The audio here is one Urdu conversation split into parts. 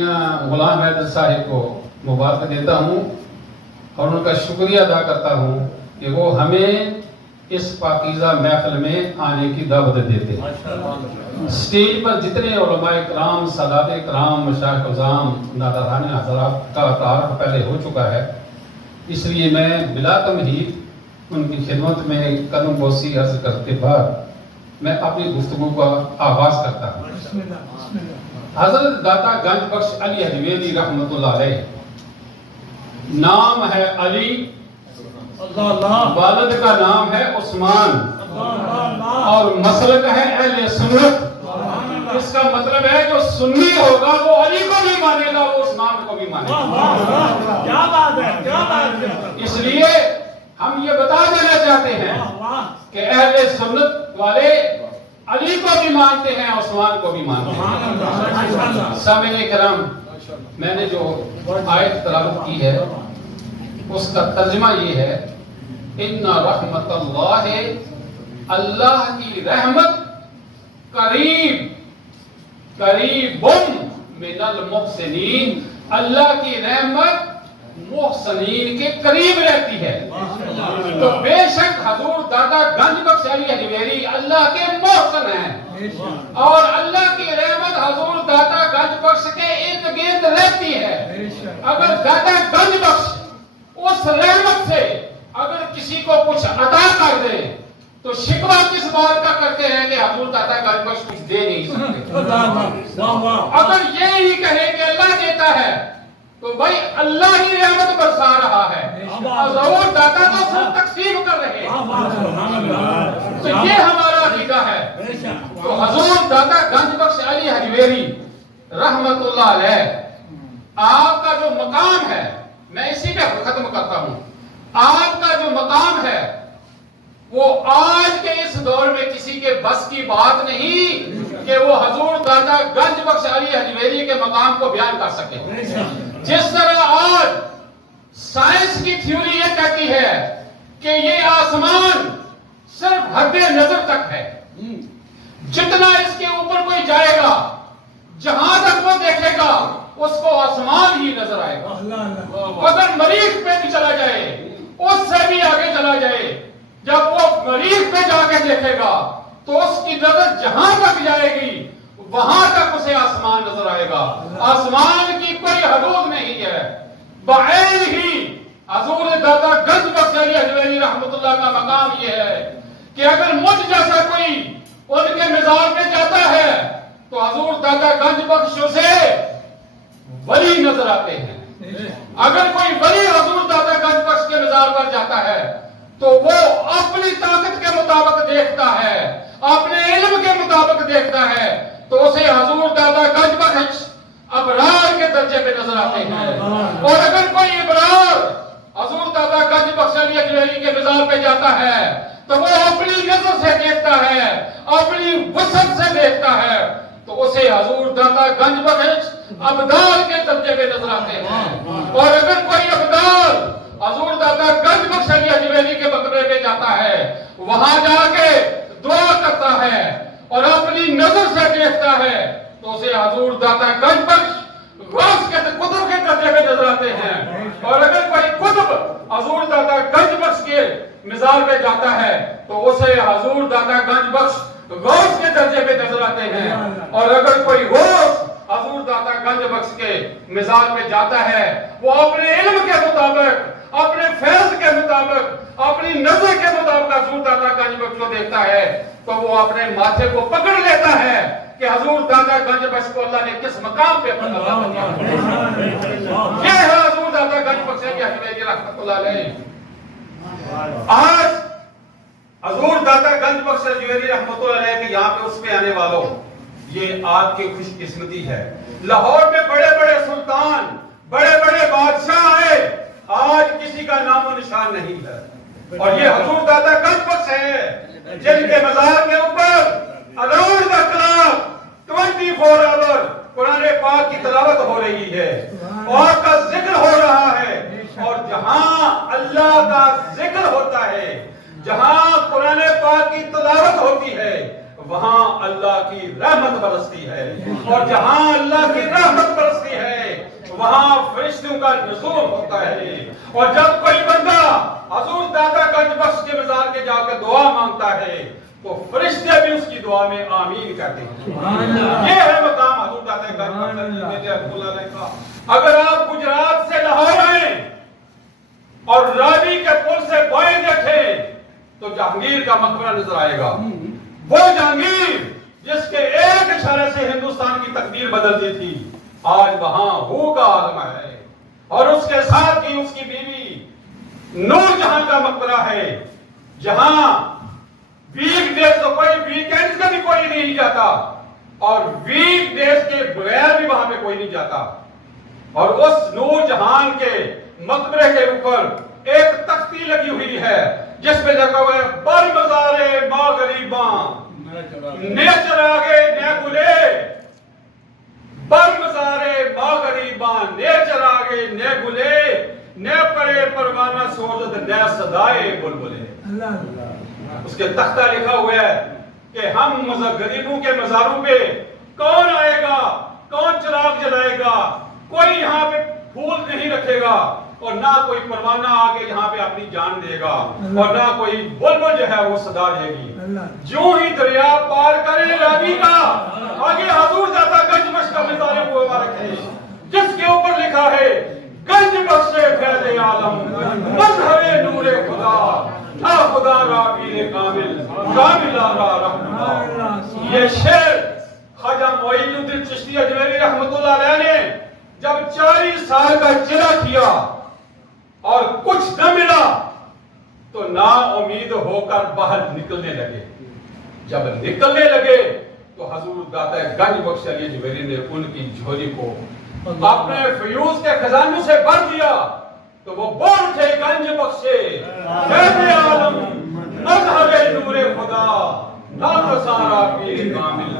غلام حیدر صاحب کو مبارک دیتا ہوں اور ان کا شکریہ ادا کرتا ہوں کہ وہ ہمیں اس پاکیزہ محفل میں آنے کی دعوت دیتے ہیں۔ اسٹیج پر جتنے علماء کرام، سادات کرام، مشائخ عظام، نادران حضرات کا تعارف پہلے ہو چکا ہے، اس لیے میں بلا تمہید ان کی خدمت میں قدم بوسی عرض کرتے بعد میں اپنی گفتگو کا آغاز کرتا ہوں۔ حضرت داتا گنج بخش علی حجویری رحمۃ اللہ علیہ، نام ہے علی، والد کا نام ہے عثمان، اور مسلک ہے اہل سنت۔ اس کا مطلب ہے جو سنی ہوگا وہ علی کو بھی مانے گا، وہ عثمان کو بھی مانے گا۔ کیا بات ہے، کیا بات ہے۔ اس لیے ہم یہ بتا دینا چاہتے ہیں کہ اہل سنت والے علی کو بھی مانتے ہیں، عثمان کو بھی مانتے ہیں۔ سامعین کرام، میں نے جو آیت تلاوت کی ہے اس کا ترجمہ یہ ہے، ان رحمت اللہ، اللہ کی رحمت قریب من المحسنین، اللہ کی رحمت محسنین کے قریب رہتی ہے۔ تو بے شک حضور دادا گنج بخش علی حجویری اللہ کے محسن ہیں، اور اللہ کی رحمت حضور دادا گنج بخش کے ارد گرد رہتی ہے۔ اگر دادا گنج بخش اس رحمت سے اگر کسی کو کچھ عطا کر دے تو شکوہ کس بات کا کرتے ہیں کہ حضور دادا گنج بخش کچھ دے نہیں سکتے۔ اگر یہی کہے کہ اللہ دیتا ہے تو بھائی اللہ ہی رحمت برسا رہا ہے، حضور دادا تو صرف تقسیم کر رہے ہیں۔ تو یہ ہمارا عقیدہ ہے۔ تو حضور دادا گنج بخش علی حجویری رحمت اللہ علیہ، آپ کا جو مقام ہے، میں اسی پہ ختم کرتا ہوں، آپ کا جو مقام ہے وہ آج کے اس دور میں کسی کے بس کی بات نہیں کہ وہ حضور دادا گنج بخش علی حجویری کے مقام کو بیان کر سکے۔ جس طرح آج سائنس کی تھیوری یہ کہتی ہے کہ یہ آسمان صرف حد نظر تک ہے، جتنا اس کے اوپر کوئی جائے گا، جہاں تک وہ دیکھے گا اس کو آسمان ہی نظر آئے گا۔ اگر مریخ پہ بھی چلا جائے، اس سے بھی آگے چلا جائے، جب وہ مریخ پہ جا کے دیکھے گا تو اس کی نظر جہاں تک جائے گی وہاں تک اسے آسمان نظر آئے گا۔ آسمان کی کوئی حدود نہیں ہے۔ بعین ہی حضور دادا گنج بخش علی حجویری رحمت اللہ کا مقام یہ ہے کہ اگر مجھ جیسا کوئی ان کے مزار پہ جاتا ہے تو حضور دادا گنج بخش سے ولی نظر آتے ہیں۔ اگر کوئی ولی حضور دادا گنج بخش کے مزار پر جاتا ہے تو وہ اپنی طاقت کے مطابق دیکھتا ہے، اپنے علم کے مطابق دیکھتا ہے، تو اسے حضور دادا گنج بخش ابرار کے درجے پہ نظر آتے ہیں۔ اور اگر کوئی ابرار حضور دادا گنج بخش علی حجویری کے مزار پہ جاتا ہے تو وہ اپنی نظر سے دیکھتا ہے، اپنی وسعت سے دیکھتا ہے، تو اسے حضور دادا گنج بخش ابدال کے درجے پہ نظر آتے ہیں۔ اور اگر کوئی ابدال حضور دادا گنج بخش علی حجویری کے مقبرے پہ جاتا ہے، وہاں جا کے دعا کرتا ہے اور اپنی نظر سے دیکھتا ہے، تو اسے حضور دادا گنج بخش غوث کے قطب کے درجے پہ نظر آتے ہیں۔ اور اگر کوئی قطب حضور دادا گنج بخش کے مزار پہ جاتا ہے تو اسے حضور دادا گنج بخش غوث کے درجے پہ نظر آتے ہیں۔ اور اگر کوئی غوث حضور دادا گنج بخش کے مزار پہ جاتا ہے، وہ اپنے علم کے مطابق، اپنے فیض کے مطابق، اپنی نظر کے مطابق حضور دادا گنج بخش کو دیکھتا ہے تو وہ اپنے ماتھے کو پکڑ لیتا ہے کہ حضور دادا گنج بخش کو اللہ نے کس مقام پہ عطا کیا۔ یہ ہے حضور دادا گنج بخش علی حجویری رحمۃ اللہ علیہ۔ آج حضور دادا گنج بخش علی حجویری رحمۃ اللہ علیہ کے یہاں پہ اس پہ آنے والوں، یہ آپ کی خوش قسمتی ہے۔ لاہور میں بڑے بڑے سلطان، بڑے بڑے بادشاہ آئے، آج کسی کا نام و نشان نہیں ہے۔ اور یہ حضور دادا گنج بخش ہے جن کے مزار کے اوپر اراؤنڈ دا کلاک 24 آور قرآن پاک کی تلاوت ہو رہی ہے، اور کا ذکر ہو رہا ہے۔ اور جہاں اللہ کا ذکر ہوتا ہے، جہاں قرآن پاک کی تلاوت ہوتی ہے، وہاں اللہ کی رحمت برستی ہے، اور جہاں اللہ کی رحمت برستی ہے وہاں فرشتوں کا نزول ہوتا ہے، اور جب کوئی بندہ حضور داتا گنج بخش کے مزار کے جا کر دعا مانگتا ہے تو فرشتے بھی اس کی دعا میں آمین کہتے ہیں۔ یہ ہے مقام حضور داتا گنج بخش کا۔ اگر آپ گجرات سے لاہور آئیں اور راوی کے پل سے بائیں دیکھیں تو جہانگیر کا مقبرہ نظر آئے گا، وہ جہانگیر جس کے ایک اشارے سے ہندوستان کی تقدیر بدل دی تھی، آج وہاں ہو کا عالم ہے، اور اس کے ساتھ ہی اس کی بیوی نور جہاں کا مقبرہ ہے، جہاں ویک ڈیز تو کوئی ویکینڈز کا بھی کوئی نہیں جاتا، اور ویک ڈیز کے بغیر بھی وہاں پہ کوئی نہیں جاتا۔ اور اس نور جہان کے مقبرے کے اوپر ایک تختی لگی ہوئی ہے جس میں لکھا ہوا ہے بر مزارے ماں غریباں نے چراغے نے گلے، بر مزارے ماں غریباں نے چراغے نے گلے، نے پرے پروانہ سوزد نے صدائے بلبلے۔ اس کے تختہ لکھا ہوا ہے کہ ہم غریبوں کے مزاروں پہ کون آئے گا، کون چراغ جلائے گا، کوئی یہاں پہ پھول نہیں رکھے گا، اور نہ کوئی پروانہ آگے یہاں پہ اپنی جان دے گا، اور نہ کوئی بلبل جو ہے وہ صدا دے گی۔ جو ہی دریا پار کرے راوی کا، آگے حضور داتا گنج بخش کا مزار مبارک ہے جس کے اوپر لکھا ہے گنج بخش فیض عالم مظہر نور خدا، نہ خدا را پیر کامل کامل را رحمہ۔ یہ شعر خواجہ معین الدین چشتی اجمیری رحمۃ اللہ علیہ نے جب 40 سال کا چرا کیا اور کچھ نہ ملا تو نا امید ہو کر باہر نکلنے لگے۔ جب نکلنے لگے تو حضور داتا گنج بخش علی اجمیری نے ان کی جھولی کو اپنے فیوز کے خزانوں سے بھر دیا تو وہ بول اٹھے گنج بخش فیض عالم مظہر نور خدا، لا تسارا پیر کامل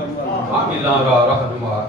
کامل را رہنما۔